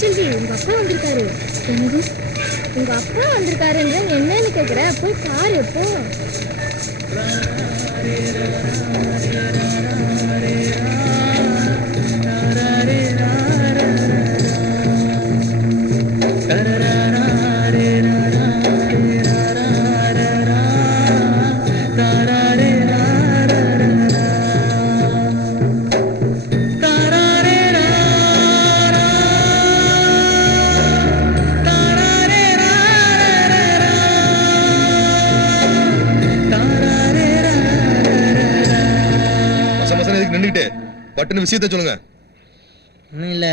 செல்வி, உங்க அப்பா வந்திருக்காரு. என்னது, உங்க அப்பா வந்திருக்காருன்ற என்னன்னு கேக்குற? போய் பாரு எப்போ. பட்டுன்னு விஷயத்த சொல்லுங்க. ஒன்றும் இல்லை,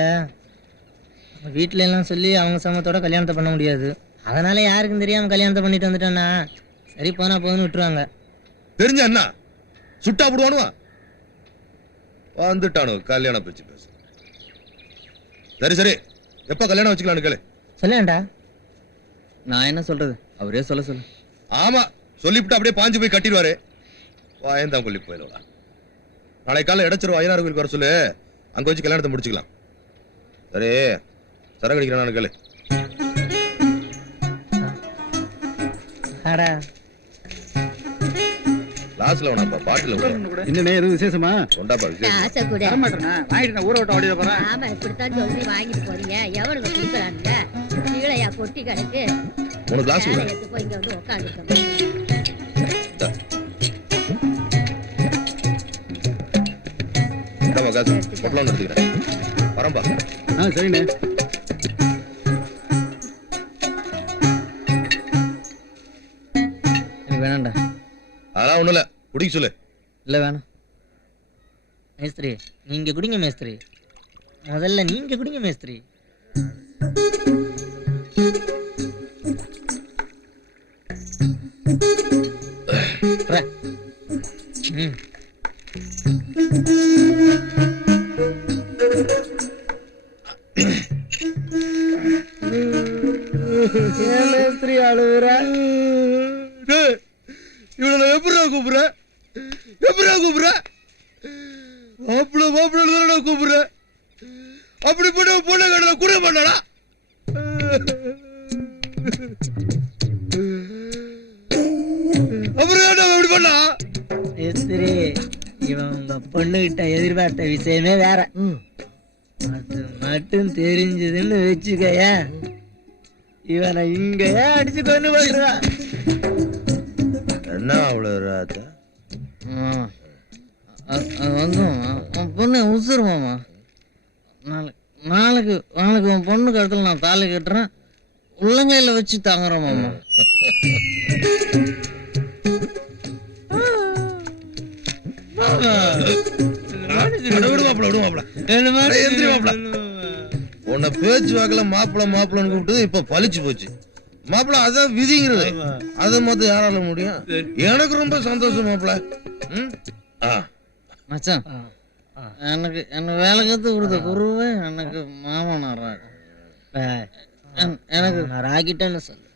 வீட்டில எல்லாம் சொல்லி அவங்க சமத்தோட கல்யாணத்தை பண்ண முடியாது. அதனால யாருக்கும் தெரியாமல் கல்யாணத்தை பண்ணிட்டு வந்துட்டேன்னா சரி போனா போதுன்னு விட்டுருவாங்க. தெரிஞ்ச அண்ணா சுட்டா போடுவானுவா? வந்துட்டானு கல்யாணம் பேச்சு பேச. சரி சரி, எப்ப கல்யாணம் வச்சுக்கலான்னு கேளு. சொல்லேன்டா. நான் என்ன சொல்றது, அவரே சொல்ல சொல்லு. ஆமா, சொல்லிவிட்டு அப்படியே பாஞ்சு போய் கட்டிடுவாரு. வாயந்தான் கொல்லி போயிடுவா. நாளை காலை இடச்சிருவா ஐயனார் கோயிலுக்கு வர சொல்லு, அங்க வச்சு கல்யாணத்தை முடிச்சுக்கலாம். சரி, சரக்கு அடிக்கிறான் கேளு. லாஸ்ட்ல வேணாப்பா, பாட்டில என்னண்ணே எதுவும் விசேஷமா? கொண்டாப்பா விசேஷம். ஆசை கூட வாங்கிட்டு ஊரை விட்டு ஓடிட போறேன். ஆமா, இப்படித்தான் சொல்லி வாங்கிட்டு போறீங்க. எவனுக்கு கொடுக்குறான்ல? கீழையா கொட்டி கிடக்கு. 3 கிளாஸ் எடுத்து போய் இங்க வந்து உட்காந்துருக்கோம். காசு பொட்டலாம் எடுத்துக்கிறேன். வரம்பா. சரிண்ணே. எனக்கு வேணாம்டா. அதெல்லாம் ஒண்ணும் இல்ல, குடிக்க சொல்லு. இல்லை வேணாம். மேஸ்திரி நீங்க குடிங்க மேஸ்திரி, முதல்ல நீங்க குடிங்க மேஸ்திரி. மேஸ்திரி அழுவுற. இவனை எப்படா கூப்பிடுற? எப்படா கூப்பிடுற? மாப்பிள்ள மாப்பிள்ள கூப்பிடுற. அப்படி போட்டு பொண்ணை கட்டல கூட மாட்டாடா. அப்புறம் ஏன்டா இப்படி பண்ணா? மேஸ்திரி, இவன் உங்க பொண்ணுகிட்ட எதிர்பார்த்த விஷயமே வேற. அது மட்டும் தெரிஞ்சதுன்னு வச்சுக்கய, இவனை இங்கயே அடிச்சு கொண்டு போடுறான். என்ன அவ்வளவு ராத்த? வந்து பொண்ணு உசுருமாமா. நாளைக்கு நாளைக்கு உன் பொண்ணு கருத்துல நான் தாலி கட்டுறேன், உள்ளங்கையில வச்சு தாங்குறோம் மாமா. உன்னை பேச்சு வாக்கல மாப்பிள்ள மாப்பிள்ளன்னு கூப்பிட்டு இப்ப பழிச்சு போச்சு. மாப்பிள்ள அதான் விதிங்கிறது, அதை மொத்தம் யாரால முடியும்? எனக்கு ரொம்ப சந்தோஷம் மாப்பிள்ள. மச்சான், எனக்கு என்ன வேலை கத்து கொடுத்த குருவே எனக்கு மாமனாரா. எனக்கு நான் ராக்கிட்டேன்னு சொல்லு.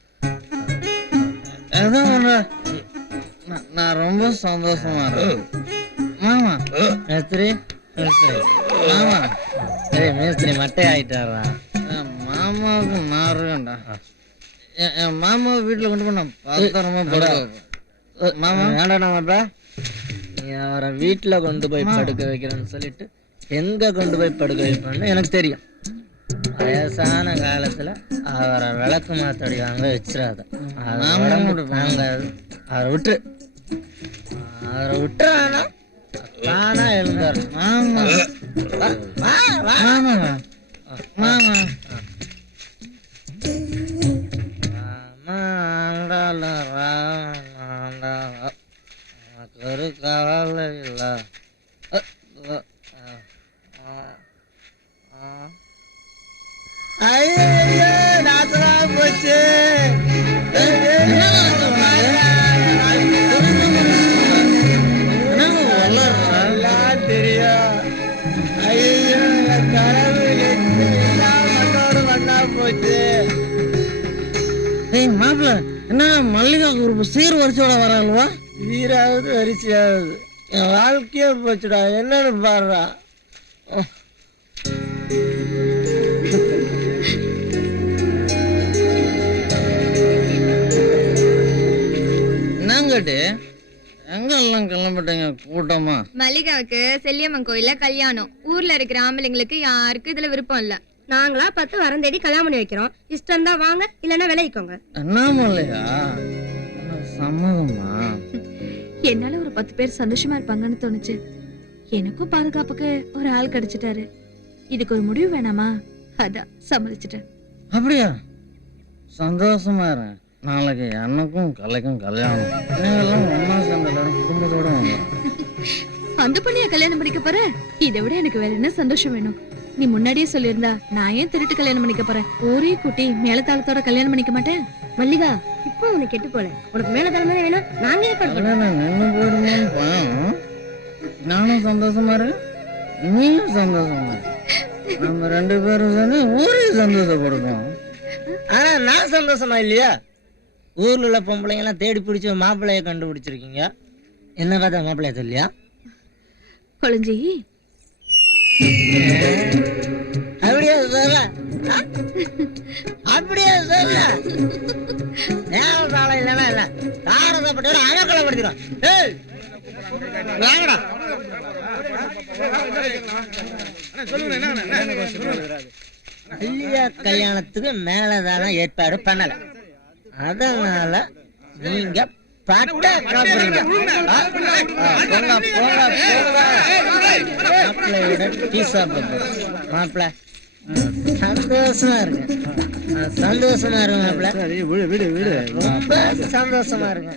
நான் ரொம்ப சந்தோஷமா இருக்கேன் மாமா. மேஸ்திரி மேஸ்திரி மாமா. சரி மேஸ்திரி மட்டை ஆயிட்டாரா? மாமாவுக்கு நான் இருக்கேன்டா. என் மாமாவை வீட்டில் கொண்டு போய் நான் பத்திரமா படுக்க. மாமா வேண்டாம் மாப்பா, நீ அவரை வீட்டில் கொண்டு போய் படுக்க வைக்கிறேன்னு சொல்லிட்டு எங்கே கொண்டு போய் படுக்க வைப்பேன்னு எனக்கு தெரியும். வயசான காலத்தில் அவரை விளக்கு மாத்தடி வாங்க வச்சிடாத. வாங்காது. அவரை விட்டுரு, அவரை விட்டுறானா தானா எழுந்தார். மாமா மாமா மாமா ஒரு கவலை இல்லை. ஐயோ நாசமா போச்சு. தெரியும். ஐயோ கனவு மண்ணோடு மண்ணா போச்சு. ஏய் மாப்பிள்ள, என்ன மல்லிகா குரூப் சீர் வரிசையோட வராங்களா? சீராவது வரிசையாவது என் வாழ்க்கையே போச்சுடா. என்னன்னு பாடுறா. எல்லாம் கிளம்பிட்டீங்க கூட்டமா? மல்லிகாவுக்கு செல்லியம்மன் கோயில்ல கல்யாணம். ஊர்ல இருக்கிற ஆம்பளைங்களுக்கு யாருக்கும் இதுல விருப்பம் இல்ல. நாங்களா பார்த்து வரம் தேடி கல்யாணம் பண்ணி வைக்கிறோம். இஷ்டம் தான் வாங்க, இல்லன்னா விளைவிக்கோங்க. என்ன மல்லிகா, சம்மதமா? என்னால ஒரு 10 பேர் சந்தோஷமா இருப்பாங்கன்னு தோணுச்சு. எனக்கும் பாதுகாப்புக்கு ஒரு ஆள் கிடைச்சிட்டாரு. இதுக்கு ஒரு முடிவு வேணாமா? அதான் சம்மதிச்சிட்டேன். அப்படியா? சந்தோஷமா இருங்க. நாளைக்கு எனக்கும் கலைக்கும் கல்யாணம். நீங்கெல்லாம் ஒன்னா சேர்ந்த எல்லாரும் குடும்பத்தோட வாங்க. அந்த பொண்ணைய கல்யாணம் பண்ணிக்க போற? இதை விட எனக்கு வேற என்ன சந்தோஷம் வேணும்? நீ முன்னாடியே சொல்லியிருந்தா நான் ஏன் திருட்டு கல்யாணம் பண்ணிக்க போறேன்? ஒரே குட்டி மேலத்தாளத்தோட கல்யாணம் பண்ணிக்க மாட்டேன். மல்லிகா, இப்போ உனக்கு கெட்டு போல. உனக்கு மேல தலைமை வேணும், நாங்க ஏற்பாடு பண்றோம். கல்யாணம் நின்று போயிடுமோன்னு பயம். நானும் சந்தோஷமா இருக்கேன், நீயும் சந்தோஷமா இருக்க. நம்ம 2 பேரும் சேர்ந்து ஊரே சந்தோஷப்படுறோம். ஆனா நான் சந்தோஷமா இல்லையா? ஊர்ல உள்ள பொம்பளைங்க எல்லாம் தேடி பிடிச்சி மாப்பிள்ளைய கண்டுபிடிச்சிருக்கீங்க. என்ன பார்த்தா மாப்பிள்ளைய சொல்லியா? கொளஞ்சி, அப்படியே சொல்ல, அப்படியே சொல்ல. நேரம் சாலை இல்லைன்னா இல்ல, தாரதப்பட்டு அமக்கலப்படுத்திடும். ஏய் வாங்கடா. மல்லிகா கல்யாணத்துக்கு மேலதான ஏற்பாடு பண்ணல. அதனால நீங்க பட்ட காப்புறீங்க. மாப்பிள்ளையோட டீ சாப்பிட போறோம். மாப்பிள்ள சந்தோஷமா இருக்கு, சந்தோஷமா இருக்கு மாப்பிள்ள, சரி, விடு விடு விடு. ரொம்ப சந்தோஷமா இருக்கு.